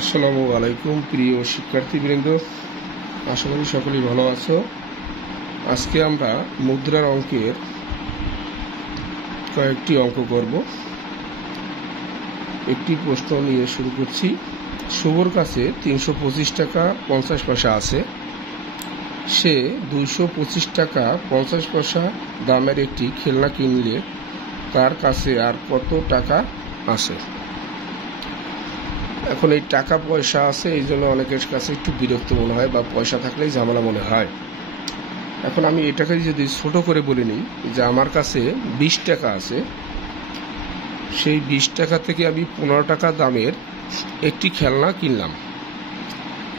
আসসালামু আলাইকুম প্রিয় শিক্ষার্থীবৃন্দ, আশা করি সকলেই ভালো আছো। আজকে আমরা মুদ্রার অঙ্কের কয়েকটি অঙ্ক করব। একটি প্রশ্ন নিয়ে শুরু করছি। শুভর কাছে 325 টাকা 50 পয়সা আছে। সে 225 টাকা 50 পয়সা দামের একটি খেলনা কিনলে তার কাছে আর কত টাকা আছে? এখন এই টাকা পয়সা আছে, এই জন্য অনেকের কাছে একটু বিরক্ত মনে হয় বা পয়সা থাকলেই ঝামেলা মনে হয়। এখন আমি এটাকে যদি ছোট করে বলে নিই যে আমার কাছে 20 টাকা আছে, সেই 20 টাকা থেকে আমি 15 টাকা দামের একটি খেলনা কিনলাম,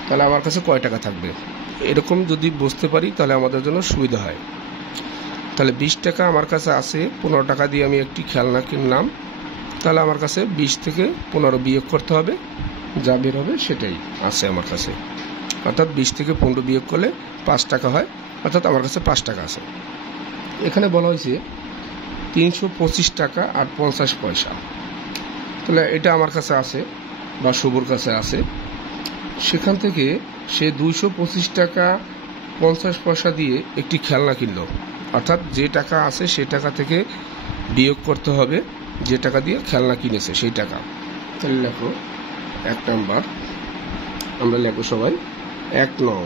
তাহলে আমার কাছে কয় টাকা থাকবে? এরকম যদি বুঝতে পারি তাহলে আমাদের জন্য সুবিধা হয়। তাহলে 20 টাকা আমার কাছে আছে, 15 টাকা দিয়ে আমি একটি খেলনা কিনলাম, তাহলে আমার কাছে 20 থেকে 15 বিয়োগ করতে হবে, যা বের হবে সেটাই আছে আমার কাছে। অর্থাৎ 20 থেকে 15 বিয়োগ করলে 5 টাকা হয়, অর্থাৎ আমার কাছে 5 টাকা আছে। এখানে বলা হয়েছে 325 টাকা আর 50 পয়সা, তাহলে এটা আমার কাছে আছে বা শুভর কাছে আছে। সেখান থেকে সে 225 টাকা 50 পয়সা দিয়ে একটি খেলনা কিনলো, অর্থাৎ যে টাকা আছে সে টাকা থেকে বিয়োগ করতে হবে যে টাকা দিয়ে খেলনা কিনেছে সেই টাকা। তাহলে লেখো 1 নাম্বার, আমরা লেখো সবাই 1 নং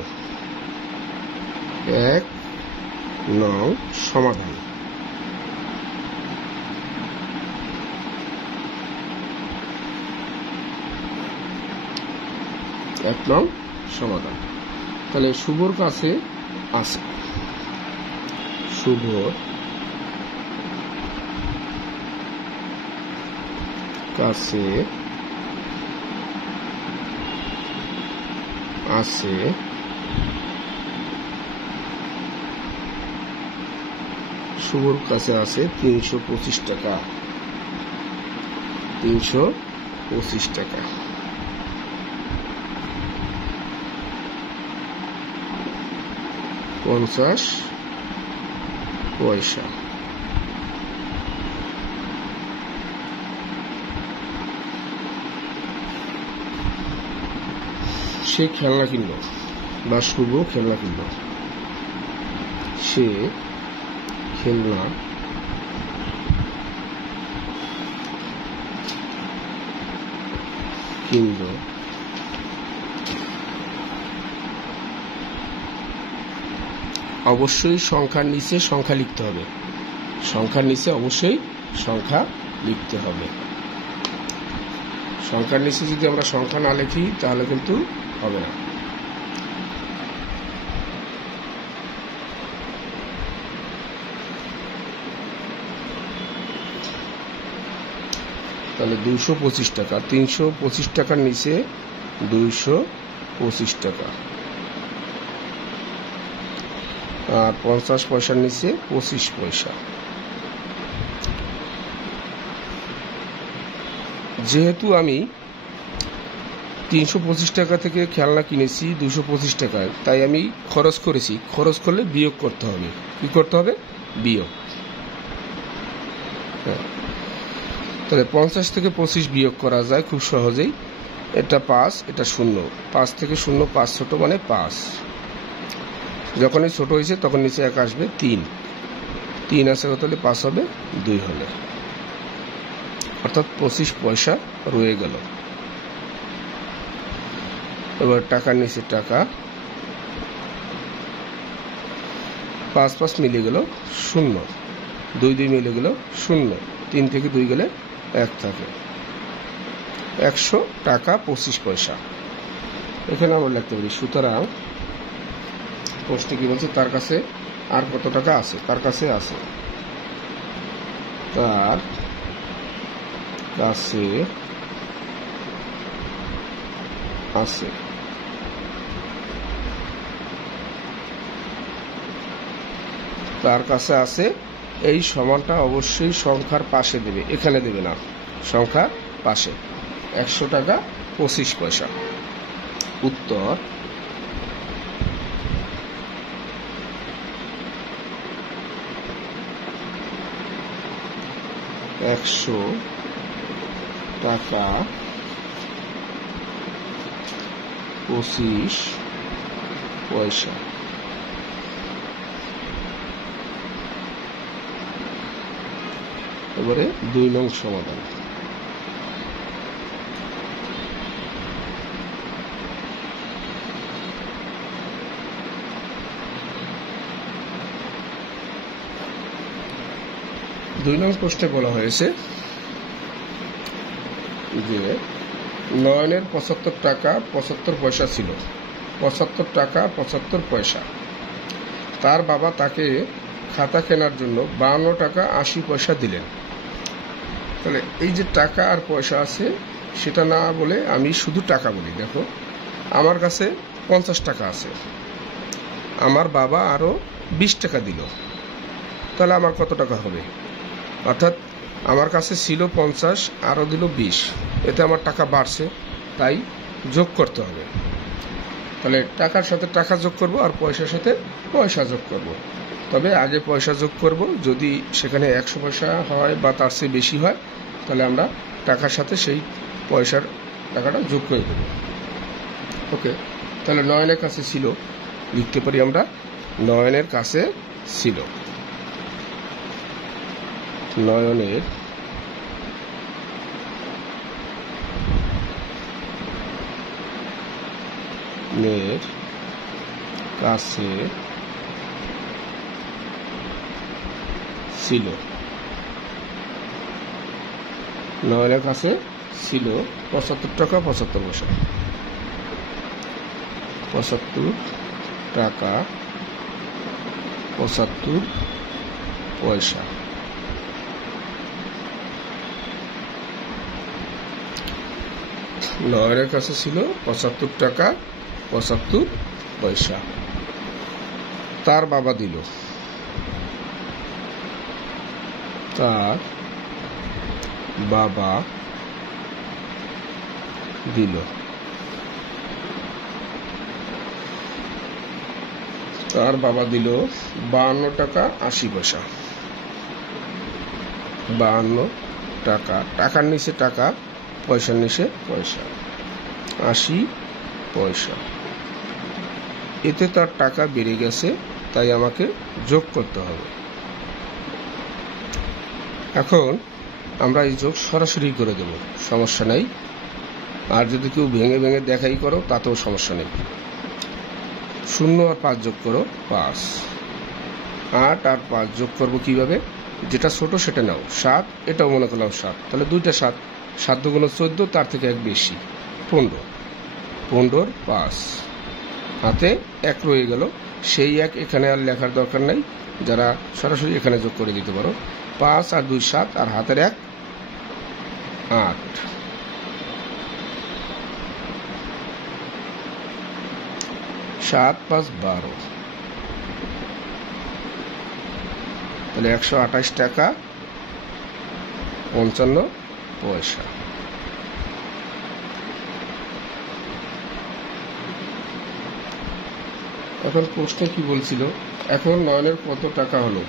সমাধান। তাহলে শুভর কাছে আছে, শুভর কাছে আছে 325 টাকা। 325 টাকা। 50 পয়সা। সে খেলনা কিনলো বা শুভ খেলনা কিনলো, সে খেলনা কিনলো, অবশ্যই সংখ্যার নিচে সংখ্যা লিখতে হবে, সংখ্যার নিচে অবশ্যই সংখ্যা লিখতে হবে। সংখ্যার নিচে যদি আমরা সংখ্যা না লিখি তাহলে কিন্তু হবে না। তাহলে 225 টাকা, 325 টাকার নিচে 225 টাকা, আর 50 পয়সার নিচে 25 পয়সা। যেহেতু আমি 325 টাকা থেকে খেলনা কিনেছি 225 টাকায়, তাই আমি খরচ করেছি। খরচ করলে বিয়োগ করতে হবে। কি করতে হবে? বিয়োগ। তাহলে 50 থেকে 25 বিয়োগ করা যায় খুব সহজেই। এটা 5, এটা 0। 5 থেকে 0 5 ছোট মানে 5। যখনই ছোট হয়েছে তখন নিচে 1 আসবে, 3 আছে তাহলে 5 হবে 2 হলে, অর্থাৎ 25 পয়সা রয়ে গেল। এবার টাকার নিচে টাকা, 5 5 মিলে গেল 0, 2 2 মিলে গেল 0, 3 থেকে 2 গেলে 1 থাকে। 100 টাকা 25 পয়সা। এখানে আমরা লিখতে পারি, সুতরাং প্রশ্নে কি বলছে, তার কাছে আর কত টাকা আছে? তার কাছে আছে, তার কাছে আছে তার কাছে আছে এই সমানটা অবশ্যই সংখ্যার পাশে দেবে, এখানে দেবে না, সংখ্যার পাশে। 100 টাকা 25 পয়সা। উত্তর 100 টাকা 25 পয়সা। এবারে 2 নং সমাধান। দুই নং প্রশ্নে বলা হয়েছে যে নয়নের 75 টাকা 75 পয়সা ছিল। 75 টাকা 75 পয়সা। তার বাবা তাকে খাতা কেনার জন্য 52 টাকা 80 পয়সা দিলেন। তাহলে এই যে টাকা আর পয়সা আছে সেটা না বলে আমি শুধু টাকা বলি। দেখো, আমার কাছে 50 টাকা আছে, আমার বাবা আরও 20 টাকা দিল, তাহলে আমার কত টাকা হবে? অর্থাৎ আমার কাছে ছিল 50, আরও দিল 20, এতে আমার টাকা বাড়ছে, তাই যোগ করতে হবে। তাহলে টাকার সাথে টাকা যোগ করব আর পয়সার সাথে পয়সা যোগ করব। তবে আগে পয়সা যোগ করব, যদি সেখানে 100 পয়সা হয় বা তার চেয়ে বেশি হয় তাহলে আমরা টাকার সাথে সেই পয়সার টাকাটা যোগ করে দেব। ওকে, তাহলে নয়নের কাছে ছিল, লিখতে পারি আমরা নয়নের কাছে ছিল। নয়নের কাছে ছিল। নয়নের কাছে ছিল 75 টাকা 75 পয়সা। 75 টাকা 75 পয়সা। নয়নের কাছে ছিল 75 টাকা 75 পয়সা। তার বাবা দিল, তার বাবা দিল তার বাবা দিল 52 টাকা 80 পয়সা। 52 টাকা, টাকার নিচে টাকা, পয়সার নিচে পয়সা, 80 পয়সা। এতে তার টাকা বেড়ে গেছে, তাই আমাকে যোগ করতে হবে। এখন আমরা এই যোগ সরাসরি করে দেব, সমস্যা নাই। আর যদি কেউ ভেঙে ভেঙে দেখাই করো তাতেও সমস্যা নেই। 0 আর 5 যোগ করো 5। 8 আর 5 যোগ করবো কিভাবে? যেটা ছোট সেটা নাও। 7, এটাও মনে করলাম 7, তাহলে 2টা 7, 7 দুগুণ 14, তার থেকে 1 বেশি 15। 15 5, হাতে 1 রয়ে গেল। সেই 1 এখানে আর লেখার দরকার নাই, যারা সরাসরি এখানে যোগ করে দিতে পারো। 5 আর 2 7, আর হাতের 1 8। 7 5 12, তাহলে 128 টাকা 55 পয়সা। এখন প্রশ্নে কি বলছিল? এখন নয়নের কত টাকা হলো?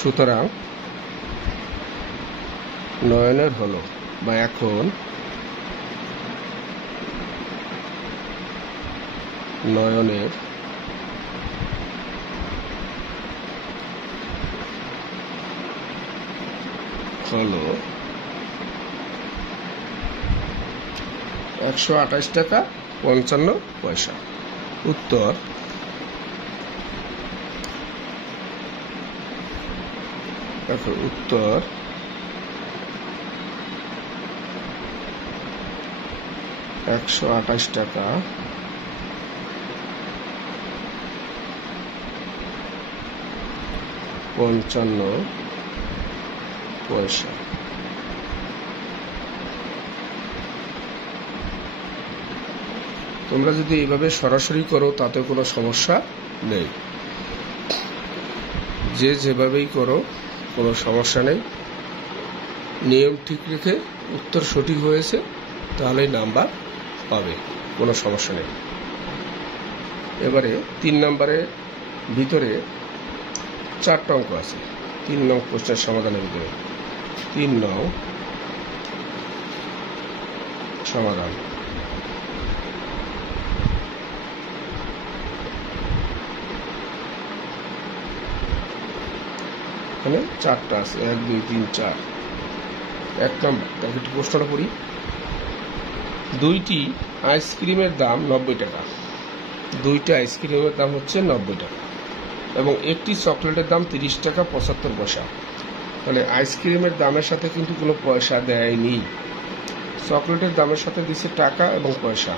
সুতরাং নয়নের হলো, বা এখন নয়নের হলো 128 টাকা 55 পয়সা। উত্তর উত্তর 128 টাকা 55 পয়সা। তোমরা যদি এইভাবে সরাসরি করো তাতে কোনো সমস্যা নেই, যে যেভাবেই করো কোনো সমস্যা নেই। নিয়ম ঠিক রেখে উত্তর সঠিক হয়েছে তাহলেই নাম্বার পাবে, কোনো সমস্যা নেই। এবারে 3 নম্বরের ভিতরে 4টা অঙ্ক আছে। 3 নং প্রশ্নের সমাধানের ভিতরে 3 নং সমাধান। এখানে 4টা আছে, 1 2 3 4। 1 নম্বর, তাহলে একটু প্রশ্নটা পড়ি। 2টি আইসক্রিমের দাম 90 টাকা। 2টা আইসক্রিমের দাম হচ্ছে 90 টাকা এবং একটি চকলেটের দাম 30 টাকা 75 পয়সা। তাহলে আইসক্রিমের দামের সাথে কিন্তু কোনো পয়সা দেয়নি, চকলেটের দামের সাথে দিচ্ছে টাকা এবং পয়সা।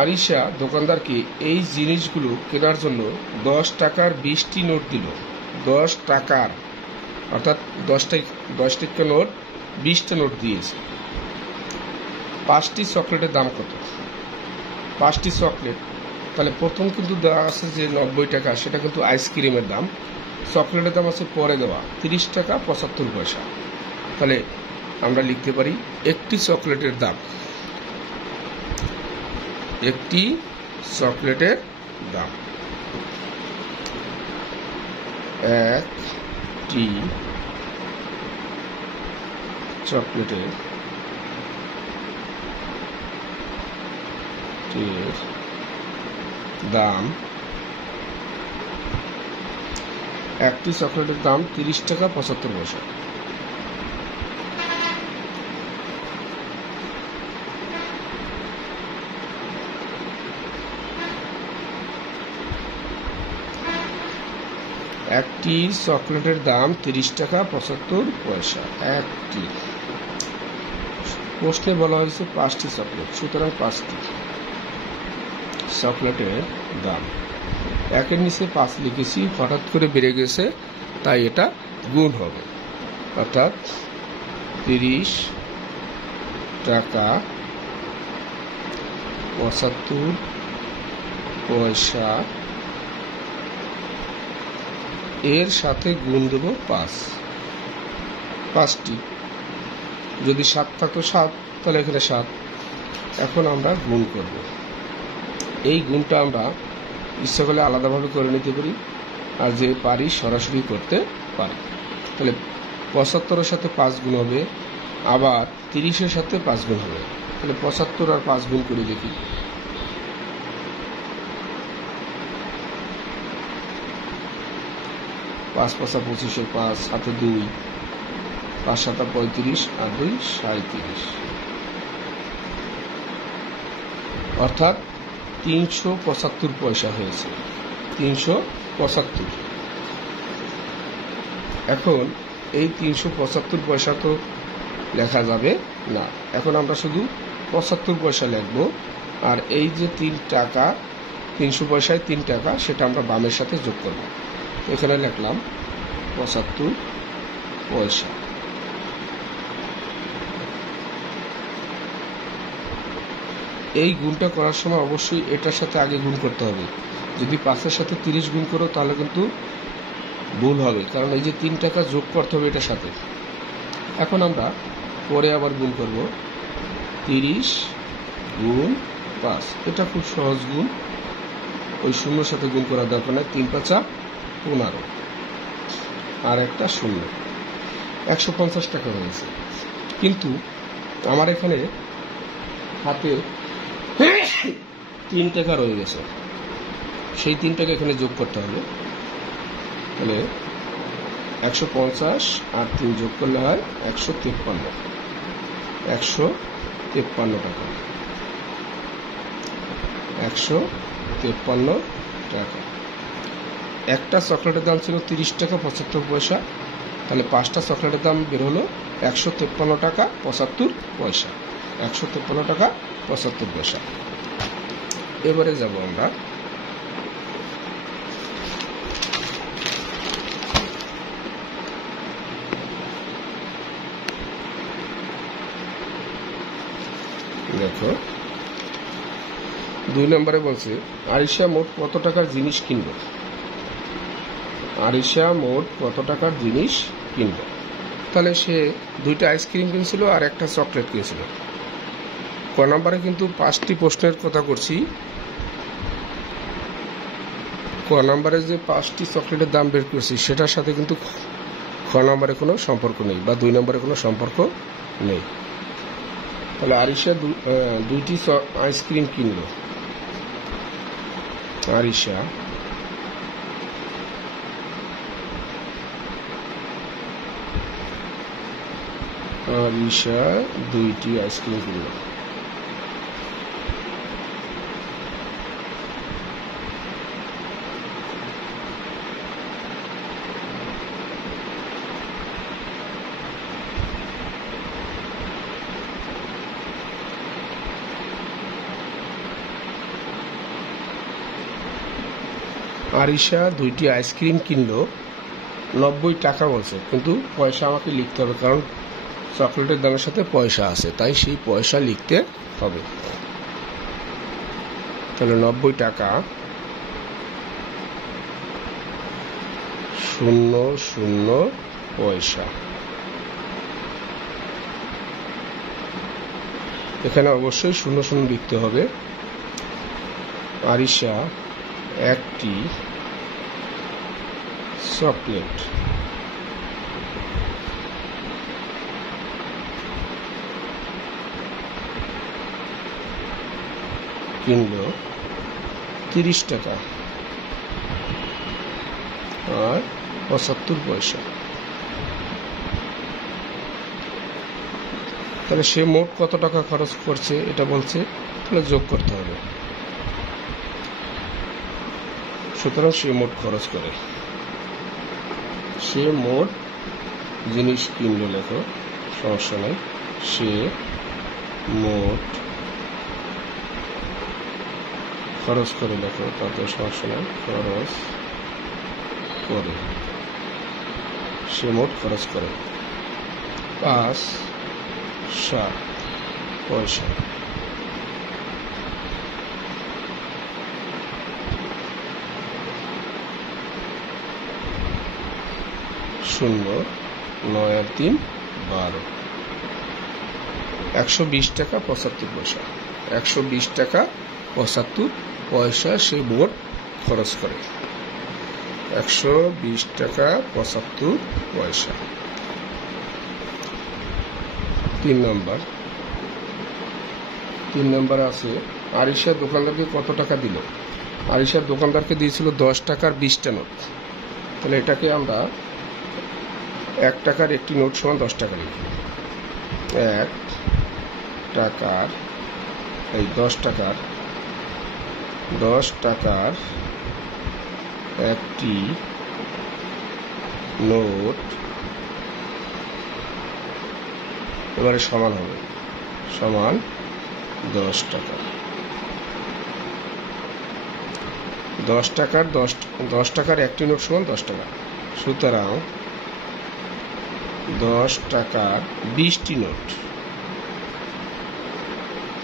আরিশা দোকানদারকে এই জিনিসগুলো কেনার জন্য 10 টাকার 20টি নোট দিল। 10 টাকার অর্থাৎ 10 টাকা নোট 20টা নোট দিয়েছে। 5টি চকলেটের দাম কত? 5টি চকলেট, তাহলে প্রথম কিন্তু দেওয়া আছে যে 90 টাকা, সেটা কিন্তু আইসক্রিমের দাম। চকলেটের দাম আছে পরে দেওয়া 30 টাকা 75 পয়সা। তাহলে আমরা লিখতে পারি একটি চকলেটের দাম, একটি চকলেটের দাম, একটি চকলেটের দাম, একটি চকলেটের দাম 30 টাকা 75 পয়সা। একটি চকলেটের দাম 30 টাকা 75 পয়সা। একটি, প্রশ্নে বলা হয়েছে 5টি চকলেট, সুতরাং 5টি চকলেটের দাম। 1-এর নিচে 5 লিখেছি, হঠাৎ করে বেড়ে গেছে তাই এটা গুণ হবে, অর্থাৎ 30 টাকা 75 পয়সা এর সাথে গুণ দেব 5টি। যদি 7 থাকতো 7, তাহলে এখানে 7। এখন আমরা গুণ করব। এই গুণটা আমরা ইচ্ছা করলে আলাদাভাবে করে নিতে পারি, আর যে পারি সরাসরি করতে পারি। তাহলে 75-এর সাথে 5 গুণ হবে, আবার 30-এর সাথে 5 গুণ হবে। তাহলে 75 আর 5 গুণ করে দেখি। 5 5 25, 5 7 2, 5 7 35 আর 2 37, অর্থাৎ 375 পয়সা হয়েছে। 375। এখন এই 375 পয়সা তো লেখা যাবে না, এখন আমরা শুধু 75 পয়সা লিখব। আর এই যে 3 টাকা, 300 পয়সায় 3 টাকা, সেটা আমরা বামের সাথে যোগ করব। এখানে লিখলাম 75 পয়সা। এই গুণটা করার সময় অবশ্যই এটার সাথে আগে গুণ করতে হবে। যদি 5-এর সাথে 30 গুণ করো তাহলে কিন্তু ভুল হবে, কারণ এই যে 3 টাকা যোগ করতে হবে এটার সাথে। এখন আমরা পরে আবার গুণ করব, 30 গুণ 5। এটা খুব সহজ গুণ, ওই শূন্যর সাথে গুণ করার দরকার নেই। 3 5 15 আর একটা শূন্য, 150 টাকা হয়েছে। কিন্তু আমার এখানে হাতে 3 টাকা রয়ে গেছে, সেই 3 টাকা এখানে যোগ করতে হবে। তাহলে 150 আর 3 যোগ করলে হয় 153। 153 টাকা, 153 টাকা। একটা চকলেটের দাম ছিল 30 টাকা 75 পয়সা, তাহলে 5টা চকলেটের দাম বের হলো 153 টাকা 75 পয়সা। 153 টাকা 75 পয়সা। এবারে যাব আমরা দেখো 2 নম্বরে বলছে আরিশা মোট কত টাকার জিনিস কিনবে। আরিশা মোট কত টাকার জিনিস কিনবে, তাহলে সে 2টা আইসক্রিম কিনছিল আর একটা চকলেট কিনছিল। ক নম্বরে কিন্তু 5টি প্রশ্নের কথা করছি। ক নম্বরে যে 5টি চকলেটের দাম বের করছি সেটার সাথে কিন্তু খ নম্বরে কোনো সম্পর্ক নেই, বা 2 নম্বরে কোনো সম্পর্ক নেই। তাহলে আরিশা 2টি আইসক্রিম কিনল। আরিশা আরিশা 2টি আইসক্রিম কিনল। আরিশা 2টি আইসক্রিম কিনলো, 90 টাকা বলছে, কিন্তু পয়সা আমাকে লিখতে হবে, কারণ চকলেটের দামের সাথে পয়সা আছে, তাই সেই পয়সা লিখতে হবে। তাহলে 90 টাকা 00 পয়সা। এখানে অবশ্যই 00 লিখতে হবে। আরিশা একটি চকলেট কিনলো 30 টাকা আর 75 পয়সা। তাহলে সে মোট কত টাকা খরচ করছে এটা বলছে, তাহলে যোগ করতে হবে। সুতরাং সে মোট খরচ করে, সে মোট জিনিস কিনলো, লেখো, সমস্যা নেই। সে মোট খরচ করে, লেখো, তাতে সমস্যা নেই, খরচ করে, সে মোট খরচ করে 5-7 পয়সা। শূন্য 9 আর 3 12, 120 টাকা 75 পয়সা। 120 টাকা 75 পয়সা সে মোট খরচ করে। 120 টাকা 75 পয়সা। 3 নম্বর আছে আরিশা দোকানদারকে কত টাকা দিল। আরিশা দোকানদারকে দিয়েছিল 10 টাকার 20টা নোট। তাহলে এটাকে আমরা 1 টাকার একটি নোট সমান 10 টাকা লিখি। 1 টাকার, এই 10 টাকার একটি নোট এবারে সমান হবে, সমান 10 টাকা। 10 টাকার একটি নোট সমান 10 টাকা। সুতরাং 10 টাকার 20টি নোট।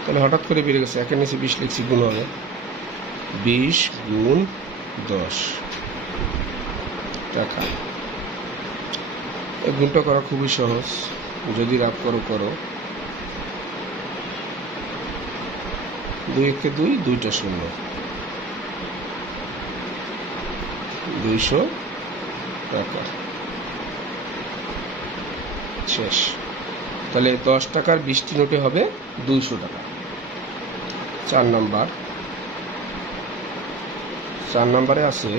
তাহলে হঠাৎ করে বেড়ে গেছে, একের নিচে 20 লিখছি, গুণ হবে 20 গুণ 10 টাকা। এই গুণটা করা খুবই সহজ, যদি রাগ করো। 2 একে 2, 2টা 0, 200 টাকা শেষ। তাহলে 10 টাকার 20টি নোটে হবে 200 টাকা। 4 নম্বরে আছে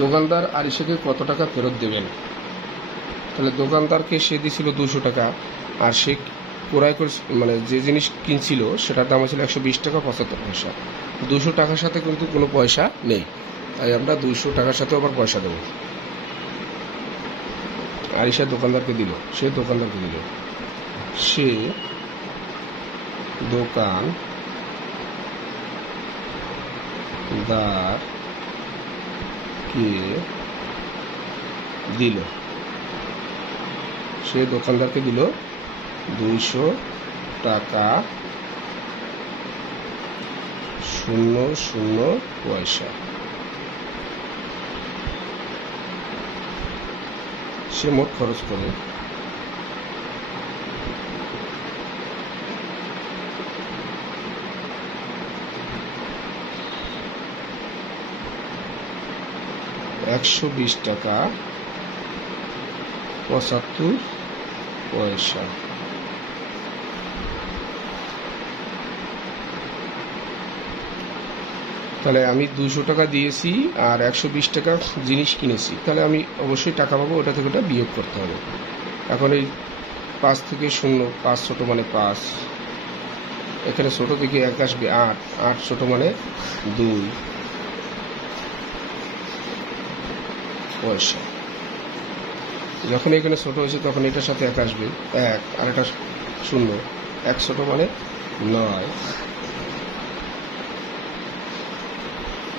দোকানদার আরিশাকে কত টাকা ফেরত দেবেন। তাহলে দোকানদারকে সে দিয়েছিল 200 টাকা, আর সে ক্রয় করে, মানে যে জিনিস কিনছিল সেটার দাম ছিল 120 টাকা 75 পয়সা। 200 টাকার সাথে কিন্তু কোনো পয়সা নেই, তাই আমরা 200 টাকার সাথে আবার পয়সা দেব। আরিশা দোকানদারকে দিল, সে দোকানদারকে দিল, সে দোকানদারকে দিল, সে দোকানদারকে দিল 200 টাকা 00 পয়সা। সে মোট খরচ করে 120 টাকা 75 পয়সা। তাহলে আমি 200 টাকা দিয়েছি আর 120 টাকা জিনিস কিনেছি, তাহলে আমি অবশ্যই টাকা পাবো, ওটা থেকে ওটা বিয়োগ করতে হবে। এখন এই 5 থেকে 0, 5 ছোট মানে 5, এখানে ছোট দিকে 1 আসবে 8, 8 ছোট মানে 2 পয়সা। যখন এখানে ছোট হয়েছে তখন এটার সাথে 1 আসবে 1, আর এটা 0, 1 ছোট মানে 9,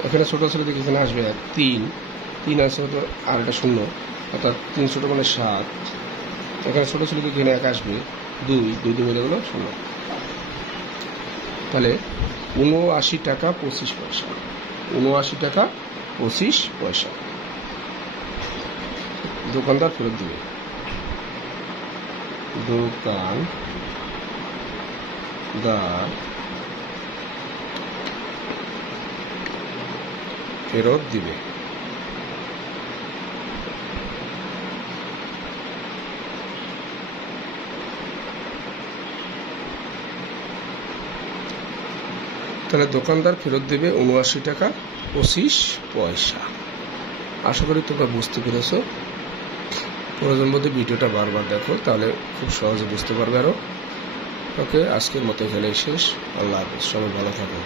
এখানে ছোট ছোট দিকে এখানে আসবে 1, 3, 3 আছে আর এটা 0, অর্থাৎ 3 ছোট মানে 7, এখানে ছোট ছোট দিকে এখানে 1 আসবে 2, 2 দিয়ে বেড়ে গেল 0। তাহলে 79 টাকা 25 পয়সা, 79 টাকা 25 পয়সা দোকানদার ফেরত দিবে। দোকানদার ফেরত দিবে। তাহলে দোকানদার ফেরত দেবে 79 টাকা 25 পয়সা। আশা করি তোমরা বুঝতে পেরেছো। প্রয়োজন বোধে ভিডিওটা বারবার দেখো, তাহলে খুব সহজে বুঝতে পারবে আরো। ওকে, আজকের মতো এখানেই শেষ। আল্লাহ হাফেজ, সবাই ভালো থাকো।